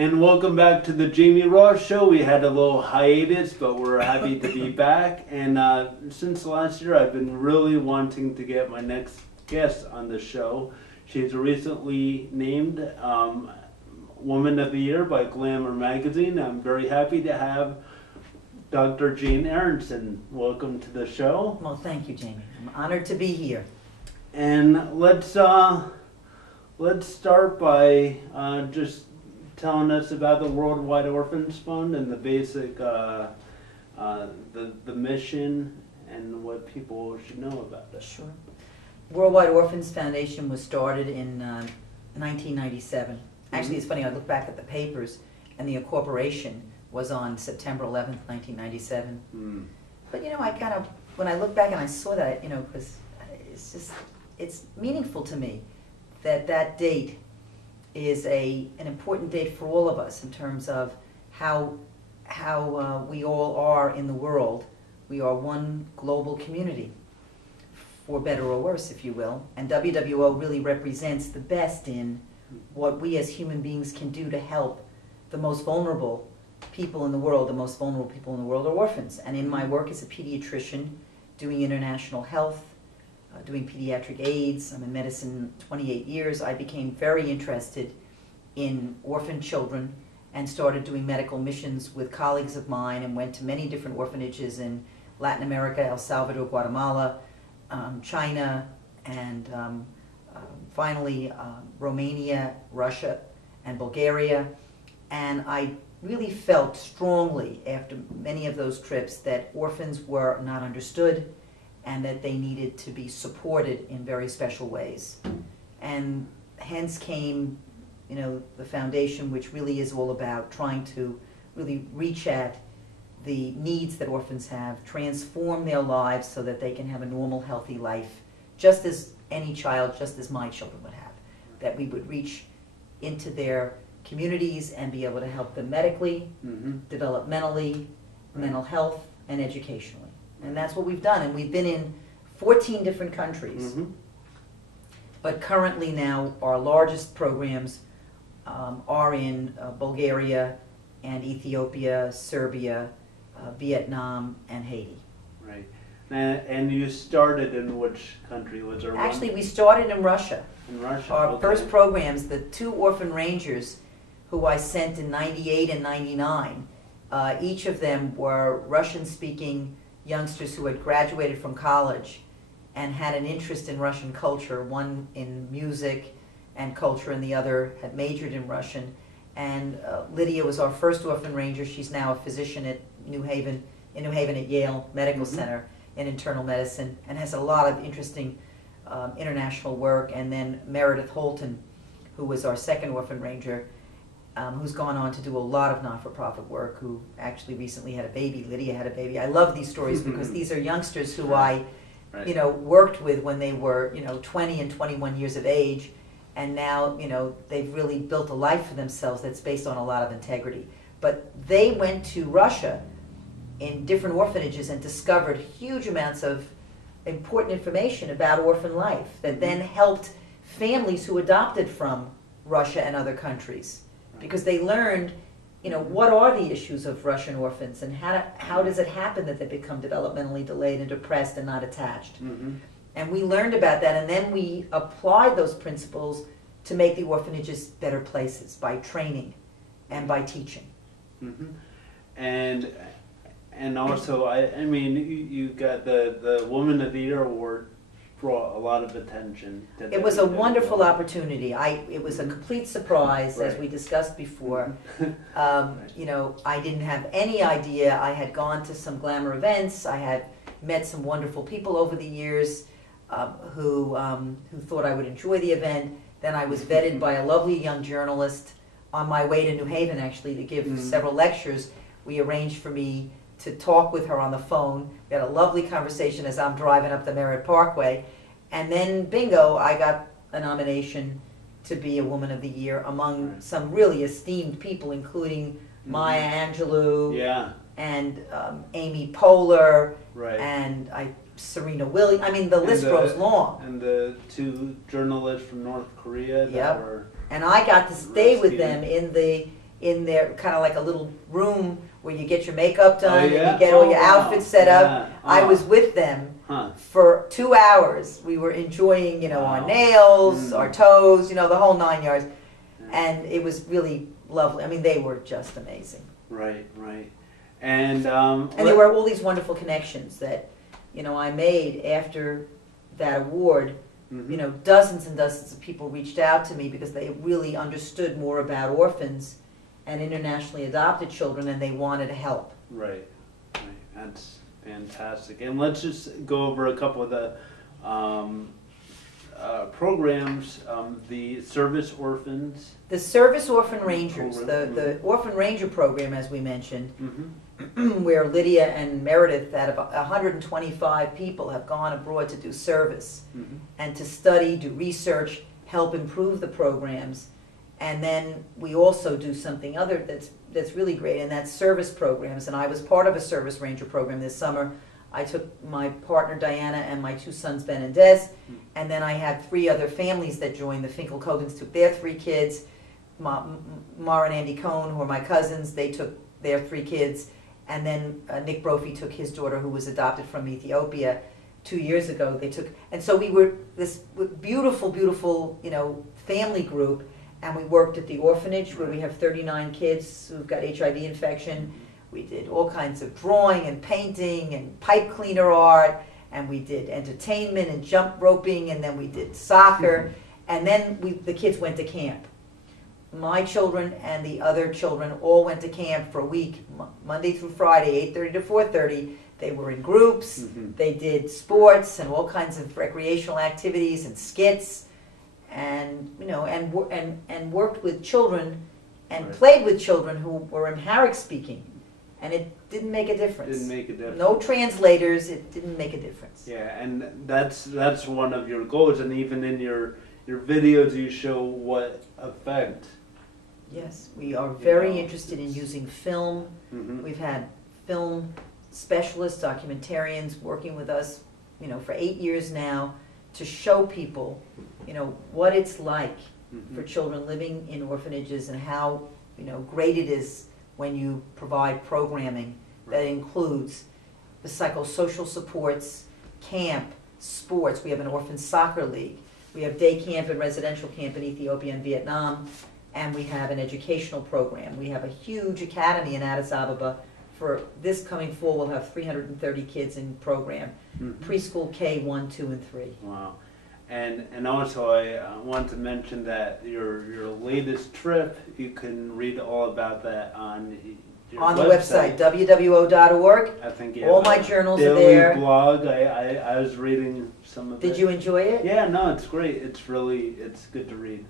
And welcome back to the Jamie Ross Show. We had a little hiatus, but we're happy to be back. And since last year, I've been really wanting to get my next guest on the show. She's recently named Woman of the Year by Glamour Magazine. I'm very happy to have Dr. Jane Aronson. Welcome to the show. Well, thank you, Jamie. I'm honored to be here. And let's start by just telling us about the World Wide Orphans Fund and the basic, the mission and what people should know about it. Sure. World Wide Orphans Foundation was started in 1997. Actually, it's funny, I look back at the papers and the incorporation was on September 11th, 1997. But you know, I kind of, when I look back and I saw that, you know, because it's just, it's meaningful to me that that date is an important date for all of us in terms of how we all are in the world. We are one global community, for better or worse, if you will. And WWO really represents the best in what we as human beings can do to help the most vulnerable people in the world. The most vulnerable people in the world are orphans. And in my work as a pediatrician, doing international health, doing pediatric AIDS, I'm in medicine 28 years, I became very interested in orphan children and started doing medical missions with colleagues of mine and went to many different orphanages in Latin America, El Salvador, Guatemala, China, and finally Romania, Russia, and Bulgaria. And I really felt strongly after many of those trips that orphans were not understood and that they needed to be supported in very special ways. And hence came, you know, the foundation, which really is all about trying to really reach at the needs that orphans have, transform their lives so that they can have a normal, healthy life, just as any child, just as my children would have. That we would reach into their communities and be able to help them medically, developmentally, mental health, and educationally. And that's what we've done. And we've been in 14 different countries. But currently now our largest programs are in Bulgaria and Ethiopia, Serbia, Vietnam, and Haiti. Right. And you started in which country? Was there Actually, one? we started in Russia. In Russia. Our okay. first programs, the 2 orphan rangers who I sent in 98 and 99, each of them were Russian-speaking youngsters who had graduated from college and had an interest in Russian culture, one in music and culture and the other had majored in Russian. And Lydia was our first orphan ranger. She's now a physician at New Haven at Yale Medical Center in internal medicine and has a lot of interesting international work. And then Meredith Holton, who was our second orphan ranger, who's gone on to do a lot of not-for-profit work, who actually recently had a baby. Lydia had a baby. I love these stories because these are youngsters who I, you know, worked with when they were, you know, 20 and 21 years of age, and now, you know, they've really built a life for themselves that's based on a lot of integrity. But they went to Russia in different orphanages and discovered huge amounts of important information about orphan life that then helped families who adopted from Russia and other countries. Because they learned, you know, what are the issues of Russian orphans and how does it happen that they become developmentally delayed and depressed and not attached. And we learned about that, and then we applied those principles to make the orphanages better places by training and by teaching. And also, I mean, you got the Woman of the Year award. Brought a lot of attention. It was a wonderful opportunity. It was a complete surprise, as we discussed before. You know, I didn't have any idea. I had gone to some Glamour events. I had met some wonderful people over the years who thought I would enjoy the event. Then I was vetted by a lovely young journalist on my way to New Haven, actually, to give several lectures. We arranged for me to talk with her on the phone. We had a lovely conversation as I'm driving up the Merritt Parkway. And then, bingo, I got a nomination to be a Woman of the Year among some really esteemed people, including Maya Angelou and Amy Poehler and Serena Williams. I mean, the list goes long. And the 2 journalists from North Korea that were And I got to stay with them in in there, kind of like a little room where you get your makeup done and yeah? you get all your wow. outfits set up. I was with them Huh. for 2 hours. We were enjoying, our Wow. nails, our toes, the whole 9 yards. And it was really lovely. I mean, they were just amazing. Right, right. And there were all these wonderful connections that, I made after that award. Dozens and dozens of people reached out to me because they really understood more about orphans and internationally adopted children, and they wanted to help. Right, right. That's fantastic. And let's just go over a couple of the programs. The Service Orphans. The Service Orphan Rangers, Program. the Orphan Ranger program, as we mentioned, Mm-hmm. where Lydia and Meredith, out of 125 people, have gone abroad to do service Mm-hmm. and to study, do research, help improve the programs. And then we also do something other that's really great, and that's service programs. And I was part of a Service Ranger program this summer. I took my partner Diana and my 2 sons Ben and Des, and then I had 3 other families that joined. The Finkel-Cogans took their 3 kids. Mara and Andy Cohn, who are my cousins, they took their 3 kids. And then Nick Brophy took his daughter, who was adopted from Ethiopia 2 years ago. And so we were this beautiful, beautiful, family group. And we worked at the orphanage where we have 39 kids who've got HIV infection. We did all kinds of drawing and painting and pipe cleaner art, and we did entertainment and jump roping, and then we did soccer, and then the kids went to camp. My children and the other children all went to camp for a week, Monday through Friday, 8:30 to 4:30. They were in groups. They did sports and all kinds of recreational activities and skits, and and worked with children and played with children who were Amharic speaking. And it didn't make a difference. Didn't make a difference. No translators. It didn't make a difference. Yeah, and that's one of your goals. And even in your videos, you show what effect. Yes, we are very interested in using film. We've had film specialists, documentarians working with us, for 8 years now, to show people, what it's like for children living in orphanages and how, great it is when you provide programming that includes the psychosocial supports, camp, sports. We have an orphan soccer league. We have day camp and residential camp in Ethiopia and Vietnam, and we have an educational program. We have a huge academy in Addis Ababa. For this coming fall, we'll have 330 kids in program, preschool K 1, 2, and 3. Wow. And also I want to mention that your latest trip, you can read all about that on your website, wwo.org. I think all my journals are daily there. Blog. I was reading some of it. Did you enjoy it? Yeah, no, it's great. It's good to read.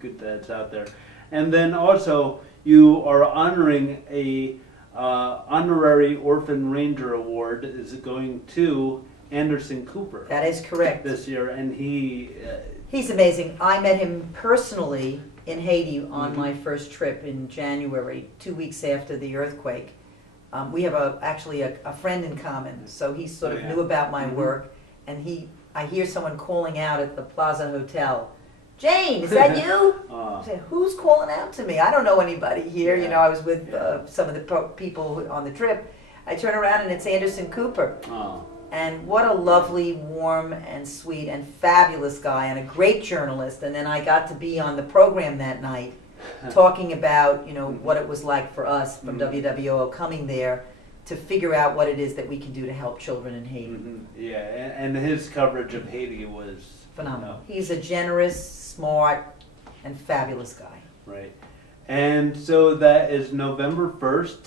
Good that it's out there. And then also you are honoring a honorary Orphan Ranger Award is going to Anderson Cooper. That is correct. This year, and he's amazing. I met him personally in Haiti on my first trip in January, 2 weeks after the earthquake. We have actually a friend in common, so he sort of knew about my work, and I hear someone calling out at the Plaza Hotel, "Jane, is that you?" I said, "Who's calling out to me? I don't know anybody here." I was with some of the people on the trip. I turn around and it's Anderson Cooper. And what a lovely, warm, and sweet, and fabulous guy, and a great journalist. And then I got to be on the program that night, talking about, what it was like for us from WWO coming there to figure out what it is that we can do to help children in Haiti. Yeah, and his coverage of Haiti was phenomenal. He's a generous, smart, and fabulous guy. Right. And so that is November 1st.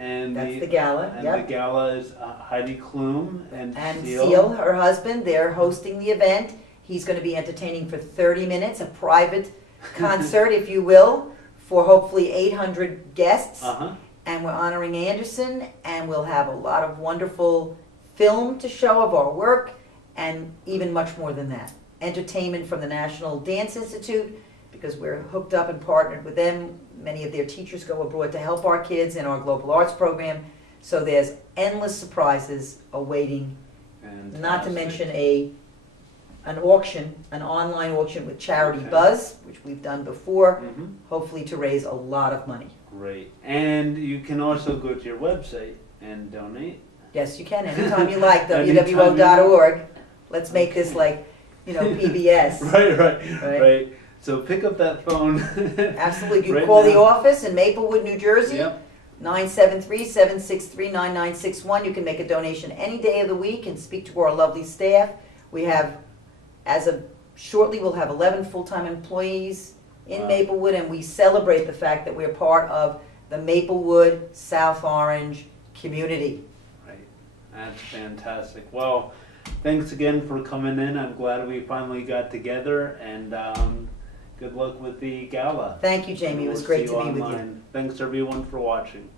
And that's the gala. And the gala is Heidi Klum and Seal, her husband. They're hosting the event. He's going to be entertaining for 30 minutes, a private concert, if you will, for hopefully 800 guests. And we're honoring Anderson, and we'll have a lot of wonderful film to show of our work, and even much more than that. Entertainment from the National Dance Institute, because we're hooked up and partnered with them. Many of their teachers go abroad to help our kids in our global arts program. So there's endless surprises awaiting, not to mention a an auction, an online auction with Charity Okay. Buzz, which we've done before, Mhm. hopefully to raise a lot of money. Great. And you can also go to your website and donate. Yes, you can, anytime you like, Anytime you wwo.org. Let's make this like, PBS. Right, Right. right. So pick up that phone. Absolutely. You right call the now. office in Maplewood, New Jersey, Yep. 973-763-9961. You can make a donation any day of the week and speak to our lovely staff. We have, as of shortly, we'll have 11 full-time employees in Wow. Maplewood, and we celebrate the fact that we're part of the Maplewood, South Orange community. Right. That's fantastic. Well, thanks again for coming in. I'm glad we finally got together, and good luck with the gala. Thank you, Jamie. It was We'll great see to be with you. online. Thanks everyone for watching.